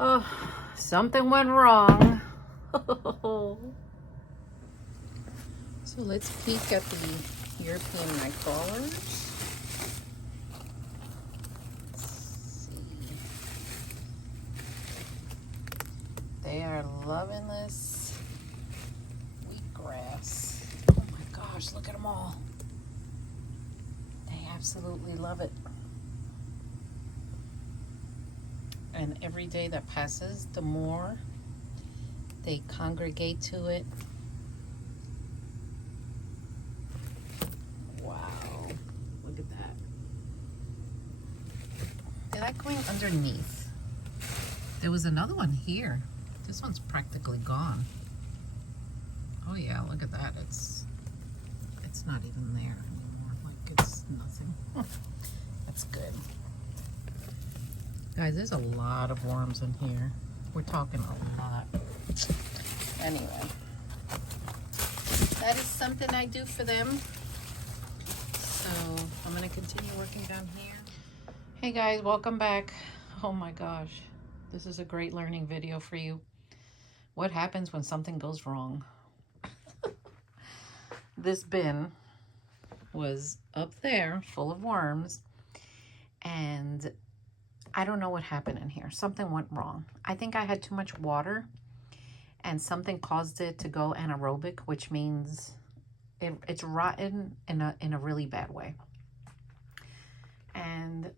Oh, something went wrong. So let's peek at the European night crawlers. Let's see. They are loving this wheatgrass. Oh my gosh, look at them all. They absolutely love it. And every day that passes, the more they congregate to it. Wow, look at that. They like going underneath. There was another one here. This one's practically gone. Oh yeah, look at that. It's not even there anymore. Like it's nothing. That's good. Guys, there's a lot of worms in here. We're talking a lot. Anyway, that is something I do for them. So I'm gonna continue working down here. Hey guys, welcome back. Oh my gosh, this is a great learning video for you. What happens when something goes wrong? This bin was up there full of worms, and I don't know what happened in here. Something went wrong. I think I had too much water and something caused it to go anaerobic, which means it's rotten in a really bad way. And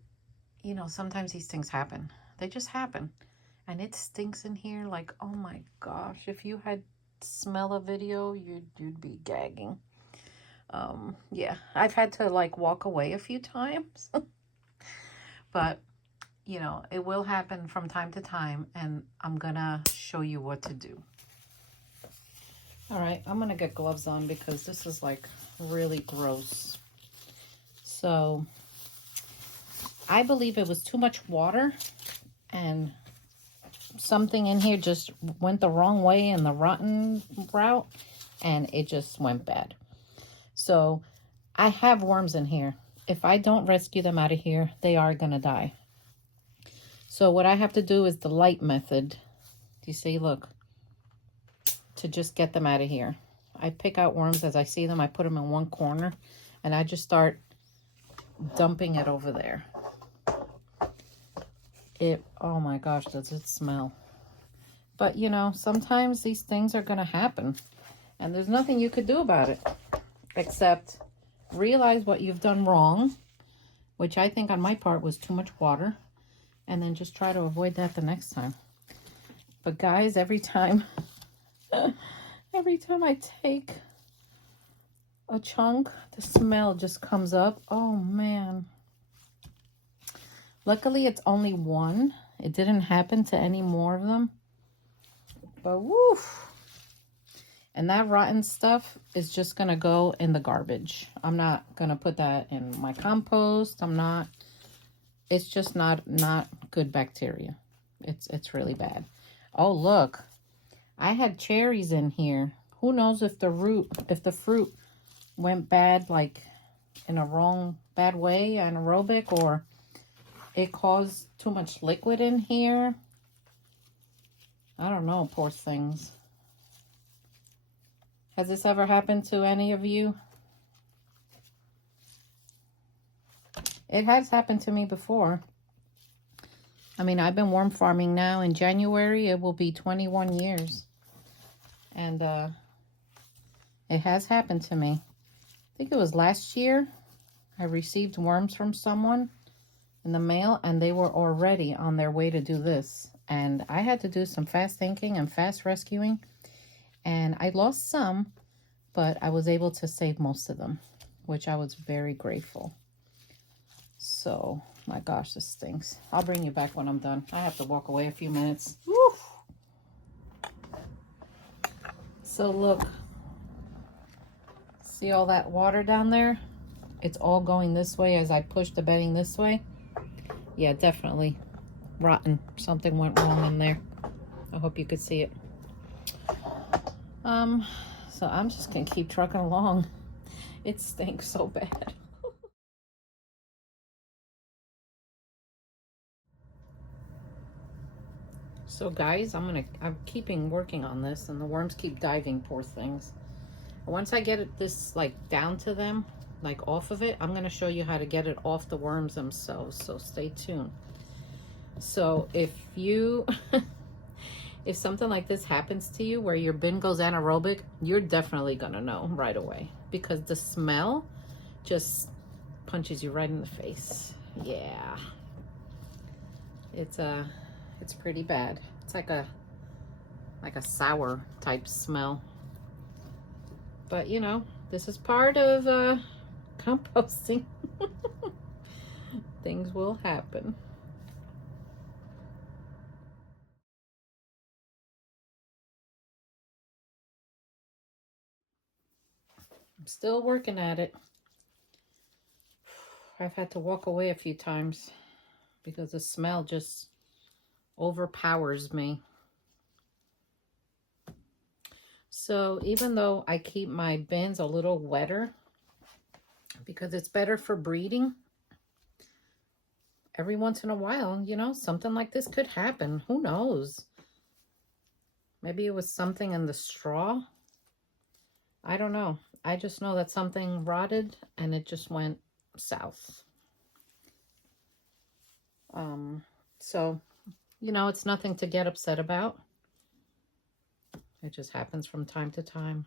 you know, sometimes these things happen. They just happen. And it stinks in here like, oh my gosh, if you had smell a video, you'd be gagging. Yeah, I've had to like walk away a few times. But, you know, it will happen from time to time, and I'm gonna show you what to do. All right, I'm gonna get gloves on because this is like really gross. So I believe it was too much water and something in here just went the wrong way in the rotten route and it just went bad. So I have worms in here. If I don't rescue them out of here, they are gonna die. So what I have to do is the light method. Do you see? Look. To just get them out of here. I pick out worms as I see them. I put them in one corner and I just start dumping it over there. Oh my gosh, does it smell. But you know, sometimes these things are gonna happen and there's nothing you could do about it except realize what you've done wrong, which I think on my part was too much water, and then just try to avoid that the next time. But guys, every time I take a chunk, the smell just comes up. Oh man. Luckily, it's only one. It didn't happen to any more of them. But woof. And that rotten stuff is just going to go in the garbage. I'm not going to put that in my compost. It's just not good bacteria. It's really bad. Oh, look. I had cherries in here. Who knows if the fruit went bad, like in a bad way, anaerobic, or it caused too much liquid in here. I don't know, poor things. Has this ever happened to any of you? It has happened to me before. I mean, I've been worm farming now. In January, it will be 21 years. And it has happened to me. I think it was last year. I received worms from someone in the mail, and they were already on their way to do this. And I had to do some fast thinking and fast rescuing. And I lost some, but I was able to save most of them, which I was very grateful. So, my gosh, this stinks. I'll bring you back when I'm done. I have to walk away a few minutes. Woo! So look, see all that water down there? It's all going this way as I push the bedding this way. Yeah, definitely rotten. Something went wrong in there. I hope you could see it. So I'm just gonna keep trucking along. It stinks so bad. So guys, I'm keeping working on this, and the worms keep diving, poor things. Once I get this like down to them, like off of it, I'm gonna show you how to get it off the worms themselves, so stay tuned. So if you if something like this happens to you where your bin goes anaerobic, you're definitely gonna know right away, because the smell just punches you right in the face. Yeah, it's pretty bad. It's like a sour type smell. But you know, this is part of composting. Things will happen. I'm still working at it. I've had to walk away a few times because the smell just overpowers me. So even though I keep my bins a little wetter because it's better for breeding, every once in a while, you know, something like this could happen. Who knows? Maybe it was something in the straw. I don't know. I just know that something rotted and it just went south. So, you know, it's nothing to get upset about. It just happens from time to time.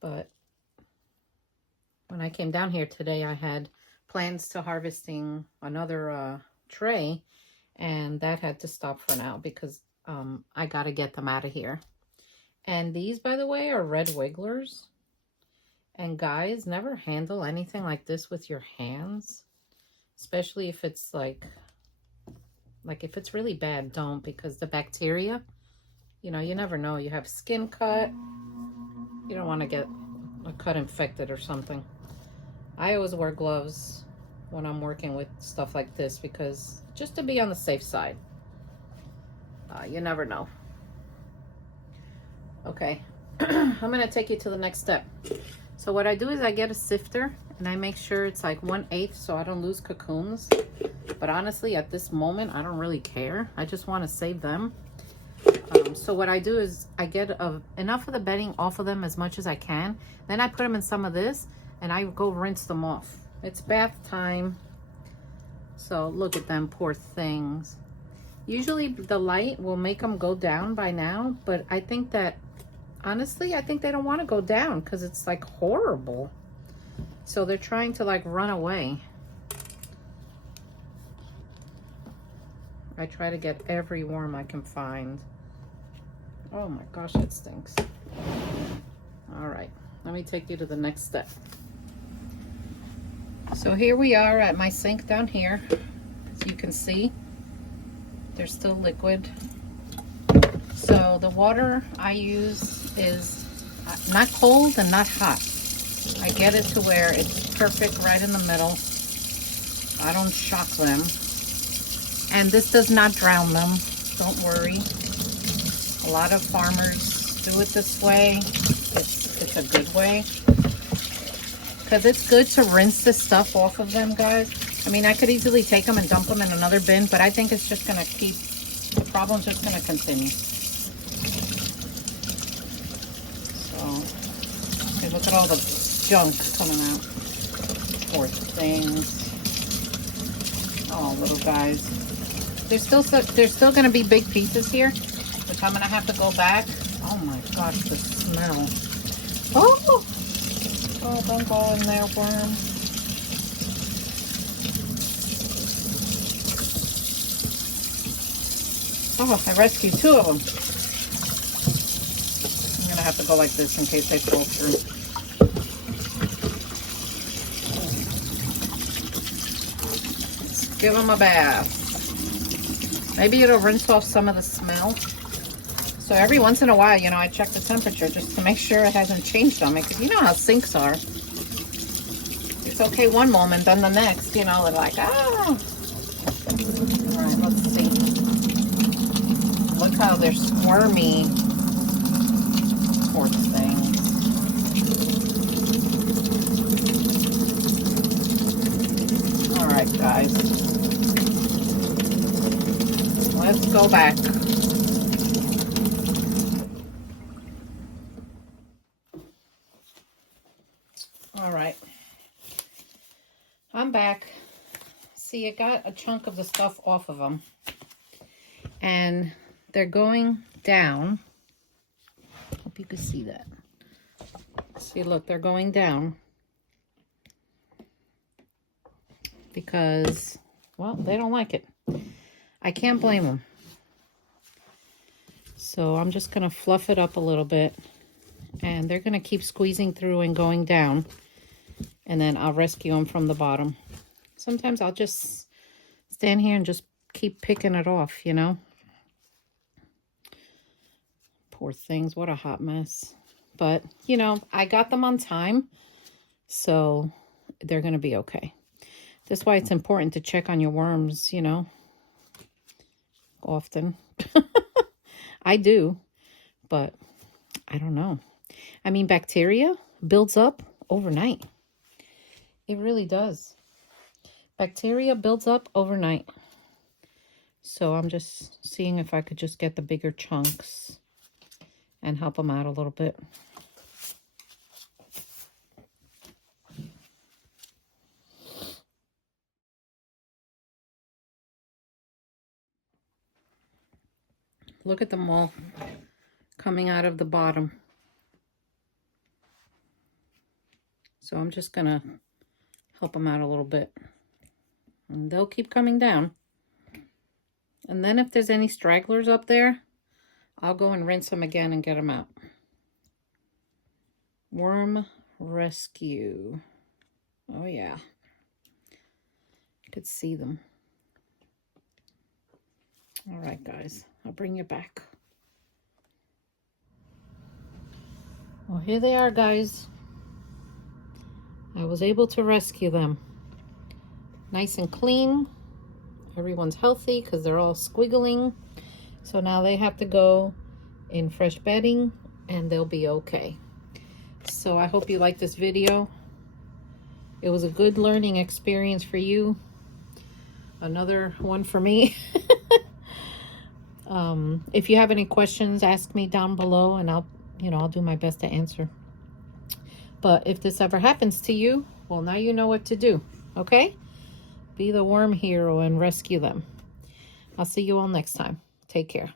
But when I came down here today, I had plans to harvesting another tray, and that had to stop for now because I got to get them out of here. And these, by the way, are red wigglers. And guys, never handle anything like this with your hands, especially if it's like if it's really bad, don't, because the bacteria, you know, you never know. You have skin cut. You don't want to get a cut infected or something. I always wear gloves when I'm working with stuff like this, because just to be on the safe side. You never know. Okay, I'm going to take you to the next step. So what I do is I get a sifter and I make sure it's like 1/8 so I don't lose cocoons. But honestly, at this moment, I don't really care. I just want to save them. So what I do is I get enough of the bedding off of them as much as I can. Then I put them in some of this and I go rinse them off. It's bath time. So look at them, poor things. Usually the light will make them go down by now, but I think that, honestly, I think they don't want to go down because it's like horrible. So they're trying to like run away. I try to get every worm I can find. Oh my gosh, it stinks. All right, let me take you to the next step. So here we are at my sink down here. As you can see, they're still liquid. So the water I use is not cold and not hot. I get it to where it's perfect right in the middle. I don't shock them. And this does not drown them, don't worry. A lot of farmers do it this way. It's a good way. Because it's good to rinse this stuff off of them, guys. I mean, I could easily take them and dump them in another bin, but I think it's just going to keep, the problem's just going to continue. So, okay, look at all the junk coming out. Poor things. Oh, little guys. There's still going to be big pieces here, which I'm going to have to go back. Oh my gosh, the smell. Oh, oh, don't go in there, worm. Oh, I rescued 2 of them. I'm going to have to go like this in case they fall through. Let's give them a bath. Maybe it'll rinse off some of the smell. So every once in a while, you know, I check the temperature just to make sure it hasn't changed on me. Because you know how sinks are. It's okay one moment, then the next, you know, they're like, ah. All right, let's see. Look how they're squirmy. Poor things. All right, guys. let's go back. All right. I'm back. See, I got a chunk of the stuff off of them. And they're going down. Hope you can see that. See, look, they're going down. Because, well, they don't like it. I can't blame them. So I'm just going to fluff it up a little bit. And they're going to keep squeezing through and going down. And then I'll rescue them from the bottom. Sometimes I'll just stand here and just keep picking it off, you know. Poor things, what a hot mess. But, you know, I got them on time, so they're going to be okay. That's why it's important to check on your worms, you know, often. I do, but I don't know. I mean, bacteria builds up overnight. It really does. Bacteria builds up overnight. So I'm just seeing if I could just get the bigger chunks and help them out a little bit. Look at them all coming out of the bottom. So I'm just going to help them out a little bit. And they'll keep coming down. And then if there's any stragglers up there, I'll go and rinse them again and get them out. Worm rescue. Oh yeah. You could see them. All right, guys. I'll bring you back. Well, here they are, guys. I was able to rescue them. Nice and clean. Everyone's healthy because they're all squiggling. So now they have to go in fresh bedding and they'll be okay. So I hope you like this video. It was a good learning experience for you. Another one for me. If you have any questions, ask me down below and I'll do my best to answer. But if this ever happens to you, well, now you know what to do, okay? Be the worm hero and rescue them. I'll see you all next time. Take care.